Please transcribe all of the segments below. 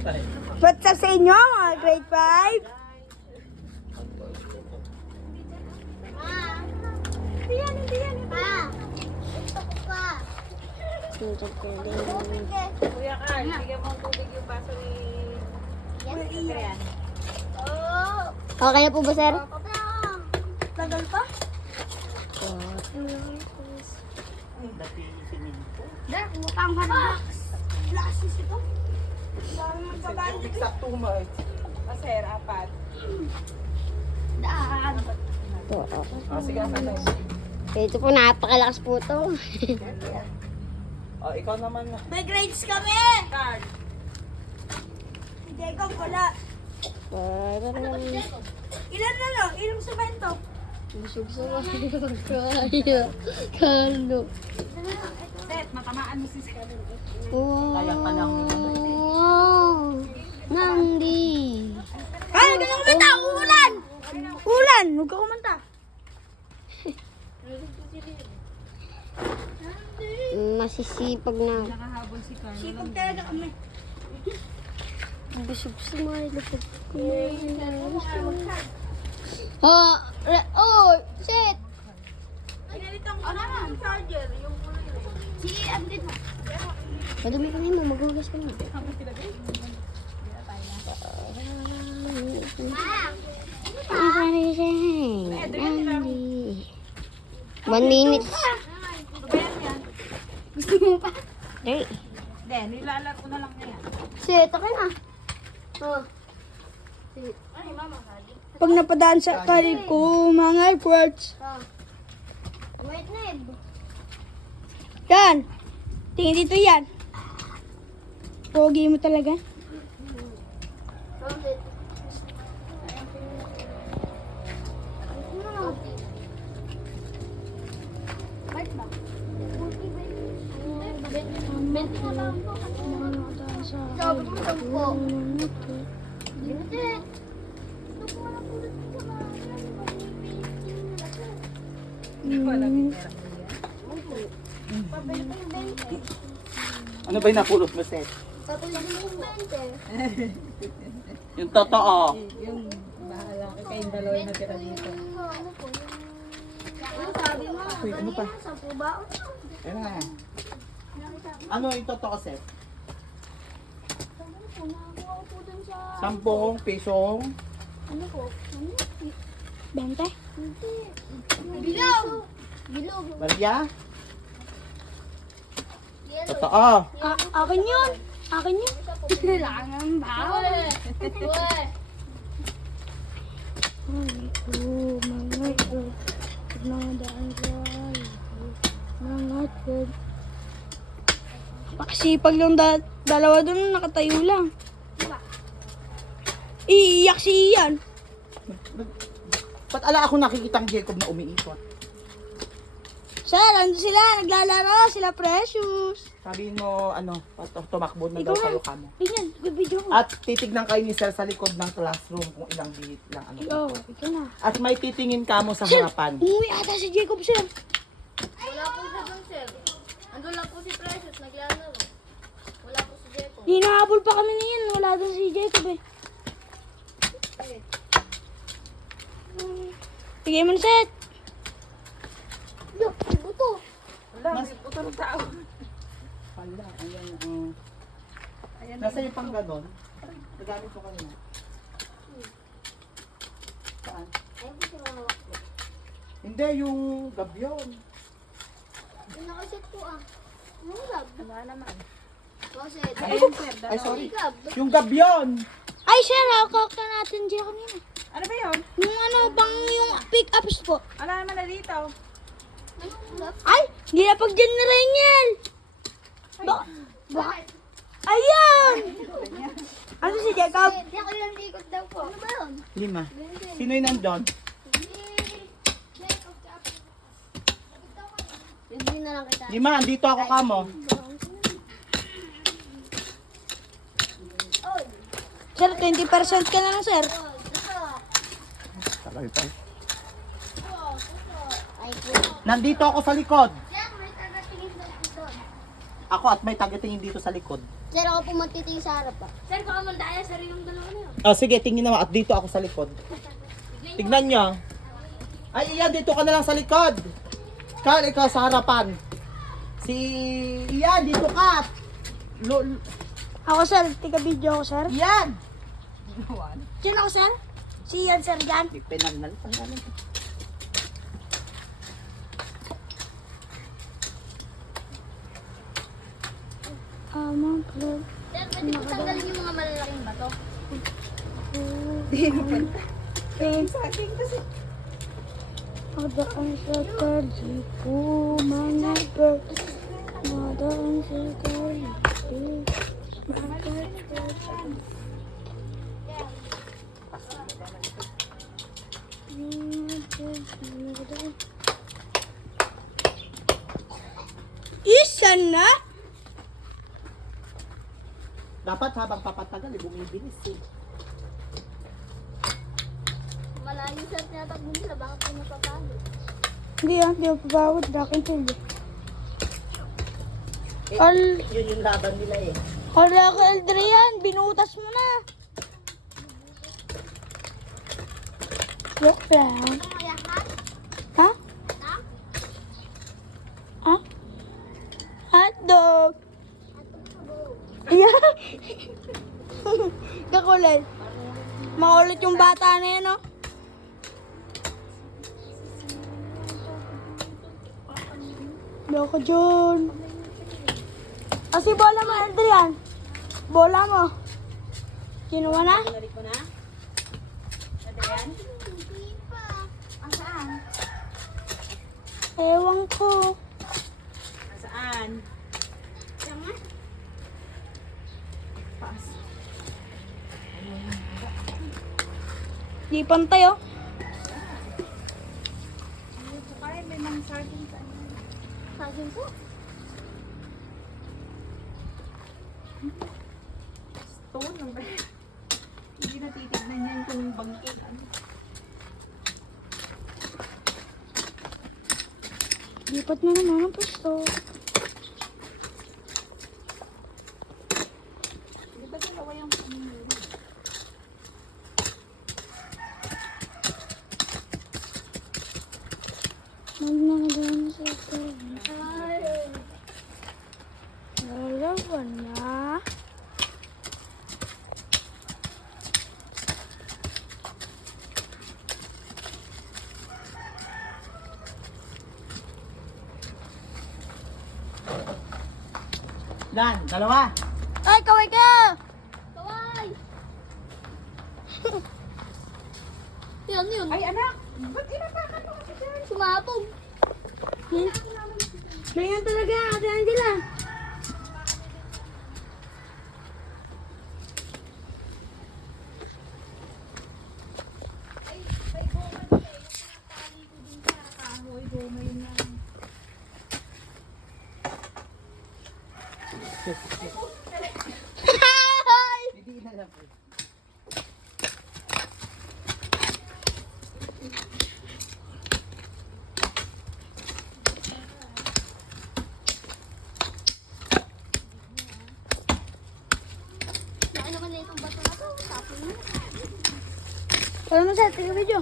What's up sa inyo, mga grade 5? Hindi yan, hindi yan. Pa! Gusto ko pa. Kuya Carl, bigyan mo tubig yung baso ni... Oh! Okay na po ba, sir? Tagal pa? Dek, utang ka na. Lasis ito. Dami magkabandi. Ah, sir, apat. Daan. Po, okay. Ah, sige, na. Ito po, napakalakas po ito. Oh, ikaw naman na. May grades kami! Carl. Si Jacob wala. Parang Ilan na no? Ilang semento? busog sa mga kaya. Kalo. Set, matamaan mo si Scar. Wow. Kaya pa lang. Nandi. Ay, huwag ka kumanta! Ulan! Ulan! Huwag ka kumanta. Masisipag na. Nakahabol si Carl. Sipag talaga kami. Busog sa mga lapag ko. Oh, re- oh, shit. Ano na? Charger. Yung Si Andin. Madumi ka na mo, maghugas ka na. One minute. Gusto mo pa? Hey. Hindi, nilalaro na lang na yan. Shit, akin na. Oh. Pag napadaan sa kalig ko, mga efforts. Wait na. Yan. Tingin dito yan. Pogi mo talaga. Bait ba? Bait na lang po. Sabi ko lang po. Ano ba yung napulot mo, Seth? Papalagin Yung totoo. Ano sabi mo? Uy, ano pa? Sa ba? Ano na? Ano yung totoo, Seth? Po. Sampung pisong Ano po? Ano? Bente? Bilog! Bilog. Maria? Totoo. A- akin yun. Akin yun. Kailangan ba? Uy! Oh, mga ito. Mga daan ko. Mga ito. Makasipag lang da- dalawa doon, nakatayo lang. Iiyak si Ian. Ba't ala ako nakikitang Jacob na umiikot? Sir, ando sila, naglalaro, sila precious. Sabihin mo, ano, pat- tumakbo na daw kayo kamo. Tingnan, good video ko. At titignan kayo ni Sir sa likod ng classroom kung ilang bihit lang ano. Ikaw, ikaw na. At may titingin kamo sa Sir, harapan. umuwi ata si Jacob, sir. Wala po siya dun, sir. Andun lang po si Precious, naglalaro. Wala po si Jepo. Hinahabol pa kami niyan, wala doon si Jacob eh. Tigay mo na, set. Yo, buto. Wala, may puto ng tao. Wala, ayan. Um, Nasa yung pang ganon. Nagamit ko kanina. Saan? Ayun po siya mamawak po. Hindi, yung gabyon. Yung nakaset po ah. Ano gab? Wala naman. Kaset. Ay, sorry. Gab. Yung gabyon! Ay, sir, hawak ka natin dyan kanina. Ano ba yun? Yung ano, pang yung pick-ups po. Wala naman na dito. Ano? Ay, hindi na pag dyan na Rangel. Baka, baka, ayan! Ano si Jacob? Hindi ako yung likod daw po. Ano ba yun? Lima. Sino yung nandun? Hindi na lang kita. Lima, andito ako kamo. Sir, 20% ka na lang, sir. Talaga tayo. Nandito ako sa likod. Yan, may tagatingin daw dito. Ako at may tagatingin dito sa likod. Sir, ako po magtitingin sa harap ah. Sir, baka mandaya sir yung dalawa na yun. Oh, sige, tingin naman. At dito ako sa likod. Tignan nyo. Ay, Ian, dito ka na lang sa likod. Carl, ikaw sa harapan. Si Ian, dito ka. Lo, Ako sir, tiga video ako sir. Ian! Diyan ako sir. Si Ian sir dyan. Pinanal pa namin. Club. Sir, pwede ko tanggalin yung mga malalaking bato. Okay. Madaan sa taji ko, mga girl. Madaan sa taji mga girl. Isa na? Dapat habang papatagal, eh, bumibilis eh. Malayo sir, tinatakbo nila, baka po napapalo. Hindi ah, hindi ako pabawad. Dakin tindi. Eh, Al, Yun yung laban nila eh. hala ka Adrian, binutas mo na. Joke lang. Ha? Ha? Hotdog. Yeah. Kakulay. Makulit yung bata na yan, oh. Loko dyan. Kasi bola mo, Adrian. Bola mo. Kinuha na? Pinalik mo na? Ewan ko. Saan? Di pantay, oh. Stone ba? Hindi na titignan yan kung bangkit. Lipat na naman ang pwesto. Tabi. Dalawa na. Dan, dalawa. Ay, kaway ka! Kaway! Yan yun. Ay, anak! Ba't inapakan mo kasi dyan? Sumapog. Yan. Ganyan talaga, Ate Angela. Hindi na lang po. Laki naman na itong bato na to. Tapon mo. Wala mo sa tiga video.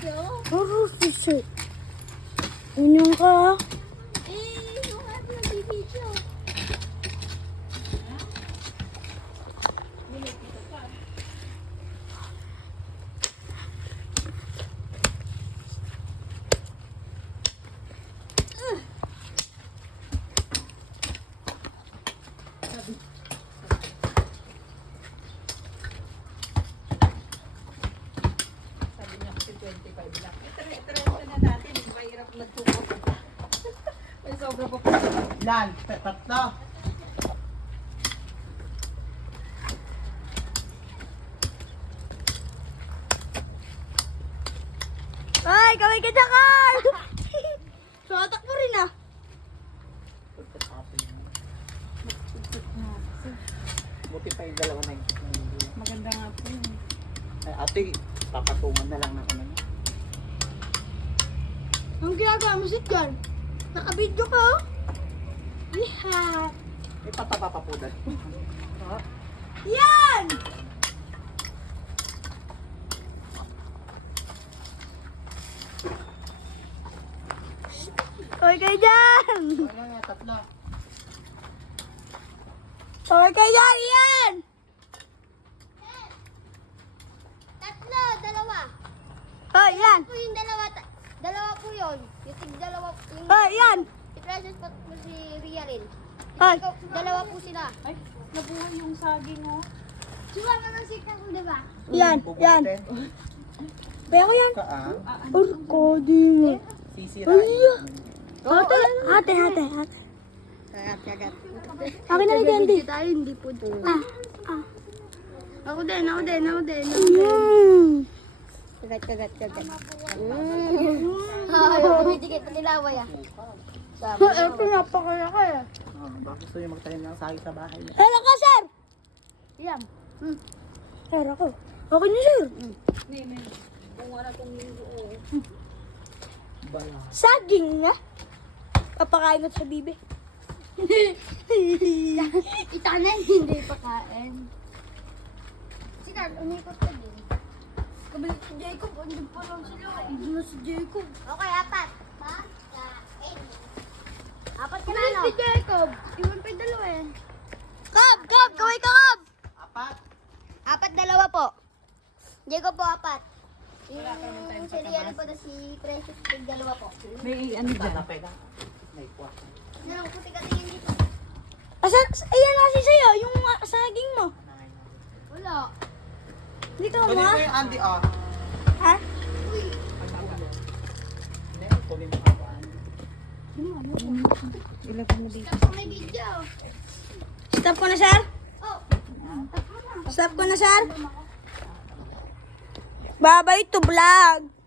Yo. Oh, shit. Unyong ka. Eh, yung nga po nagbibidyo. Sabi niya kasi 25 lang. Eh, 30 na natin. Mahirap nagtukot. May sobra pa po. Ilan? Tatlo. Ay, kaway ka dyan, Carl! Sumatak mo rin ah. Buti pa yung dalawa na yun. Maganda nga po yun. Ay, ate, papatungan na lang ng ano niya. Anong ginagawa mo, Sit Carl? Nakabidyo ka, oh. Lihat. May pataba pa po dahil. Yan! Okay kayo dyan! Ano nga, tatlo. Okay kayo dyan! Yan! Tatlo, dalawa. Oh, yan! Po yung dalawa, dalawa po yun. Yung tig dalawa, yung Oh, yan! Si Precious po si Ria rin. Ay! Ikaw, dalawa po sila. Ay, nabuhay yung saging, oh. Sumama ng sikta ko, di ba? Yan! Yan! Bubutin. Pero yan! Ka ah. Urko din. Sisirain. Ate, ate, ate, ate. Kagat, kagat. Akin na rin candy. tayo, hindi po. Ah, ah. Ako din, ako din, ako din. Mm. Kagat, kagat, kagat. Mm. Ay, bumidikit pa nilaway ah. Sabi. Ito napakalaki. Ah, baka gusto niyo magtanim ng sagi sa bahay niya. Hello ka, sir! Yan. Sir, ako. Okay na, sir. May, may. Kung wala tong linggo, oh. Bala. Saging na. Papakain ko sa bibi. Itanan, hindi pa kain. Si Carl, umikot ka din. Kabalik si Jacob. Andun pa lang sila. Andun na si Jacob. Okay, apat. Ha? Kain. Apat ka na, ano? Si Jacob. Iwan pa yung dalawa eh. Kab! Kab! Kaway ka, Kab! Apat. Apat dalawa po. Jacob po, apat. Yung si Rian po na si Precious, yung dalawa po. May ano dyan? Sana pwede. May kuha. Ano, puti ka tingin dito. Asan? Ayan kasi sa'yo. Yung ah, saging mo. Wala. Hindi ka Kunin mo, ko yung Andy ah. ha? Hindi, kunin mo ako Andy. Tapos may video. Stop ko na, sir. Oh, Stop ko na, sir. Bye-bye to vlog.